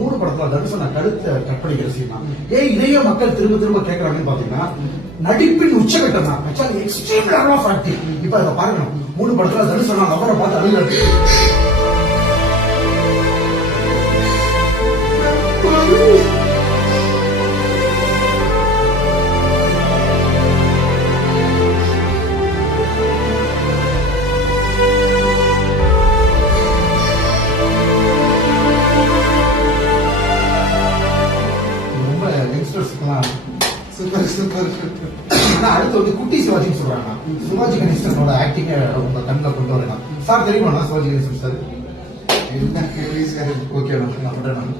3 படத்துல தனுஷனை கழுத்தை கட் பண்ணிக்கிற சீனா ஏன் இதையே மக்கள் திரும்ப திரும்ப கேட்கறாங்கன்னு பாத்தீங்கன்னா நடிப்பின் உச்சகட்டம் தான். Actually extreme level of acting. இப்ப அதை பாருங்க, 3 படத்துல தனுஷனா அவரை பார்த்து அழுகிறது. அடுத்து வந்து குட்டி சிவாஜின்னு சொல்றாங்க. சிவாஜி கணேசனோட ஆக்டிங் உங்க கண்ணில் கொண்டு வரலாம் சார். தெரியுமா சிவாஜி கணேசன் சார்? ஓகே நான்